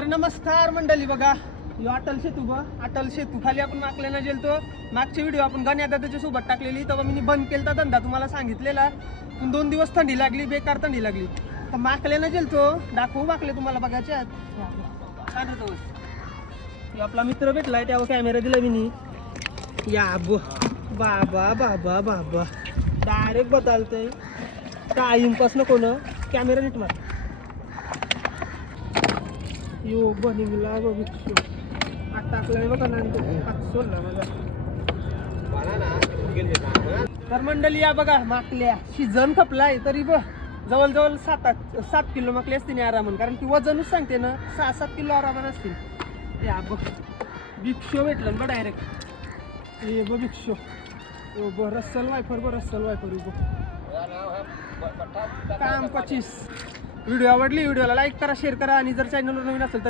तर नमस्कार मंडळी, बघा यो अटल सेतू अटल सेतू खाली आपण माकलेला गेलतो. मागची व्हिडिओ आपण गण्या दादाच्या सोबत टाकलेली, तेव्हा मी बंद केलता धंदा तुम्हाला सांगितलेला. पण 2 दिवस थंडी लागली, बेकार थंडी लागली. तर माकलेला गेलतो, दाखवू माकले तुम्हाला बघायचे आहेत. आपला मित्र भेटलाय, त्यावर कॅमेरा दिला मी. या बाबा बाबा बाबा डायरेक्ट बदलतंय. टाइमपास नको ना, कॅमेरा नीट मार. यो बनिंगला बघू टाकलाय बघा ना, सोडला माझा. तर मंडळी या बघा, माकल्या सीझन खपलाय तरी जवळजवळ 7 किलो माकले असतील आरामान, कारण की वजनच सांगते ना, 6-7 किलो आरामान असतील. या बघ बिग शो भेटलं बघ डायरेक्ट. ये बघ बिग शो, रस्सल वायफर रस्सल वायफर काम 25. व्हिडिओ आवडली, व्हिडिओला लाईक करा, शेअर करा, आणि जर चॅनलवर नवीन असेल तर